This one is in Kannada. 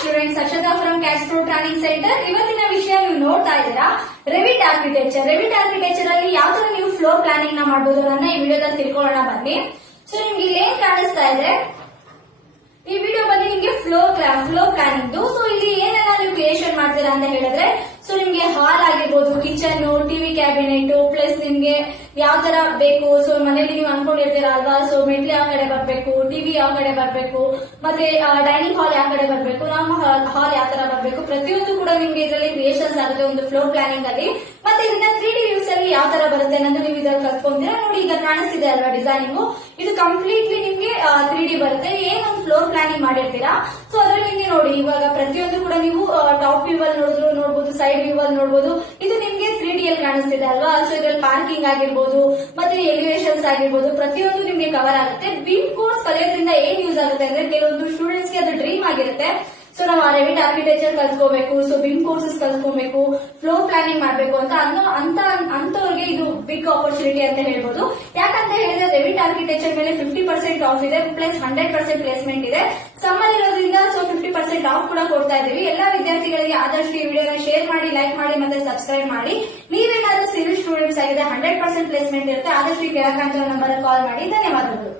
Students, Akshata from Castro training centre. ಇವತ್ತಿನ ವಿಷಯ ನೀವು ನೋಡ್ತಾ ಇದ್ದೀರಾ ರೆವಿಟ್ ಆರ್ಕಿಟೆಕ್ಚರ್. ರೆವಿಟ್ ಆರ್ಕಿಟೆಕ್ಚರ್ ಅಲ್ಲಿ ಯಾವ ತರ ನೀವು ಫ್ಲೋರ್ ಪ್ಲಾನಿಂಗ್ ನ ಮಾಡಬಹುದು ಅನ್ನೋದನ್ನ ಈ ವಿಡಿಯೋದಲ್ಲಿ ತಿಳ್ಕೊಳ್ಳೋಣ ಬನ್ನಿ. ಸೊ ನಿಮ್ಗೆ ಇಲ್ಲಿ ಏನ್ ಕಾಣಿಸ್ತಾ ಇದೆ, ಈ ವಿಡಿಯೋ ಬಂದು ನಿಮ್ಗೆ ಫ್ಲೋ ಪ್ಲಾನಿಂಗ್. ಸೊ ಇಲ್ಲಿ ಏನೆಲ್ಲ ನೀವು ಕ್ರಿಯೇಷನ್ ಮಾಡ್ತೀರಾ ಅಂತ ಹೇಳಿದ್ರೆ, ಸೊ ನಿಮ್ಗೆ ಹಾಲ್ ಆಗಿರ್ಬೋದು, ಕಿಚನ್, ಟಿವಿ ಕ್ಯಾಬಿನೆಟ್, ಪ್ಲಸ್ ನಿಮ್ಗೆ ಯಾವ ತರ ಬೇಕು. ಸೊ ಮನೇಲಿ ನೀವು ಅನ್ಕೊಂಡಿರ್ತೀರಾ ಅಲ್ವಾ, ಸೊ ಮೆಟ್ಲು ಯಾವ ಕಡೆ ಬರ್ಬೇಕು, ಟಿವಿ ಯಾವ ಕಡೆ ಬರ್ಬೇಕು, ಮತ್ತೆ ಡೈನಿಂಗ್ ಹಾಲ್ ಯಾವ ಕಡೆ ಬರ್ಬೇಕು, ನಮ್ಮ ಹಾಲ್ ಯಾವ ತರ ಬರ್ಬೇಕು, ಪ್ರತಿಯೊಂದು ಕೂಡ ನಿಮ್ಗೆ ಇದರಲ್ಲಿ ಕ್ರಿಯೇಷನ್ಸ್ ಆಗುತ್ತೆ ಒಂದು ಫ್ಲೋರ್ ಪ್ಲಾನಿಂಗ್ ಅಲ್ಲಿ. ಮತ್ತೆ ಇದನ್ನ 3D ವ್ಯೂಸ್ ಅಲ್ಲಿ ಯಾವ ತರ ಬರುತ್ತೆ ಅನ್ನೋದು ನೀವು ಇದ್ರಲ್ಲಿ ಕಲ್ತ್ಕೊಂತೀರಾ. ನೋಡಿ, ಈಗ ಕಾಣಿಸ್ತಿದೆ ಅಲ್ವಾ ಡಿಸೈನಿಂಗ್, ಇದು ಕಂಪ್ಲೀಟ್ಲಿ ನಿಮ್ಗೆ 3D ಬರುತ್ತೆ. ಏನೊಂದು ಫ್ಲೋರ್ ಪ್ಲಾನಿಂಗ್ ಮಾಡಿರ್ತೀರಾ, ಸೊ ಅದರಲ್ಲಿ ನಿಮ್ಗೆ ನೋಡಿ ಇವಾಗ ಪ್ರತಿಯೊಂದು ಕೂಡ ನೀವು ಟಾಪ್ ವ್ಯೂ ಅಲ್ಲಿ ನೋಡಬಹುದು, ಸೈಡ್ ವ್ಯೂ ಅಲ್ಲಿ ನೋಡಬಹುದು. ಇದು ನಿಮ್ಗೆ 3D ಅಲ್ಲಿ ಕಾಣಿಸ್ತಿದೆ ಅಲ್ವಾ. ಸೊ ಇದ್ರಲ್ಲಿ ಪಾರ್ಕಿಂಗ್ ಆಗಿರ್ಬೋದು, ಮತ್ತೆ ಎಲಿವೇಶನ್ಸ್ ಆಗಿರ್ಬೋದು, ಪ್ರತಿಯೊಂದು ನಿಮ್ಗೆ ಕವರ್ ಆಗುತ್ತೆ. ಬಿಮ್ ಕೋರ್ಸ್ ಕಲಿಯೋದ್ರಿಂದ ಏನ್ ಯೂಸ್ ಆಗುತ್ತೆ ಅಂದ್ರೆ, ಕೆಲವೊಂದು ಸ್ಟೂಡೆಂಟ್ಸ್ ಗೆ ಅದು ಡ್ರೀಮ್ ಆಗಿರುತ್ತೆ, ಸೊ ನಾವು ರೆವಿಟ್ ಆರ್ಕಿಟೆಕ್ಚರ್ ಕಲ್ತ್ಕೋಬೇಕು, ಸೊ ಬಿಮ್ ಕೋರ್ಸಸ್ ಕಲ್ತ್ಕೋಬೇಕು, ಫ್ಲೋರ್ ಪ್ಲಾನಿಂಗ್ ಮಾಡಬೇಕು ಅಂತವ್ರಿಗೆ ಇದು ಬಿಗ್ ಆಪರ್ಚುನಿಟಿ ಅಂತ ಹೇಳ್ಬೋದು. ಯಾಕಂತ ಹೇಳಿದ್ರೆ ರೆವಿಟ್ ಆರ್ಕಿಟೆಕ್ಚರ್ ಮೇಲೆ 50% ಆಫ್ ಇದೆ, ಪ್ಲಸ್ 100% ಪ್ಲೇಸ್ಮೆಂಟ್ ಇದೆ. ಸಮ್ಮರ್ ಇರೋದ್ರಿಂದ ಸೊ 50% ಆಫ್ ಕೂಡ ಕೊಡ್ತಾ ಇದೀವಿ. ಎಲ್ಲಾ ವಿದ್ಯಾರ್ಥಿಗಳಿಗೆ ಆದಷ್ಟು ಈ ವಿಡಿಯೋನ ಶೇರ್ ಮಾಡಿ, ಲೈಕ್ ಮಾಡಿ, ಮತ್ತೆ ಸಬ್ಸ್ಕ್ರೈಬ್ ಮಾಡಿ. ನೀವೇನಾದ್ರೂ ಸಿವಿಲ್ ಸ್ಟೂಡೆಂಟ್ಸ್ ಆಗಿದೆ 100% ಪ್ಲೇಸ್ಮೆಂಟ್ ಇರುತ್ತೆ, ಆದಷ್ಟು ಈ ಕೆಳಗೆ ಕಾಣ್ತಿರೋ ನಂಬರ್ ಕಾಲ್ ಮಾಡಿ. ಧನ್ಯವಾದಗಳು.